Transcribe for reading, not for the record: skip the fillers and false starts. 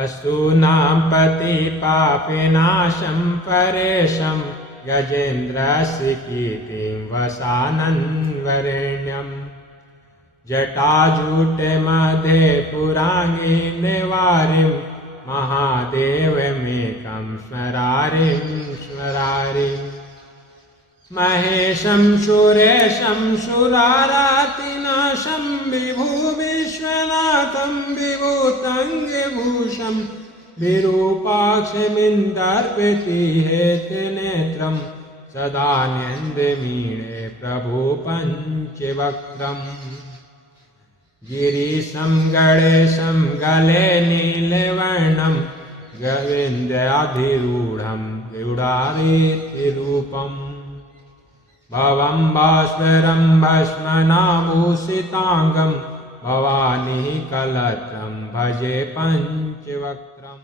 असूनां पतिपापिनाशं परेशं गजेन्द्रस्य कीर्तिं वसानन्वरेण्यम् जटाजूटमध्ये पुराङ्गी निवारिं महादेवमेकं स्मरारिं महेशं सुरेशं सुरारातिनाशं विभु विश्वनाथं विभूतङ्गभूषं विरूपाक्षमिन्दर्पितिहेतनेत्रं सदानन्दमीळे प्रभु पञ्चवक्त्रम् गिरीशं गणेशं गले नीलवर्णं गोविन्दाधिरूढं गौडादित्यरूपम् भवं भास्वरं भस्मनाभूषिताङ्गं भवानी कलत्रं भजे पञ्चवक्त्रम्।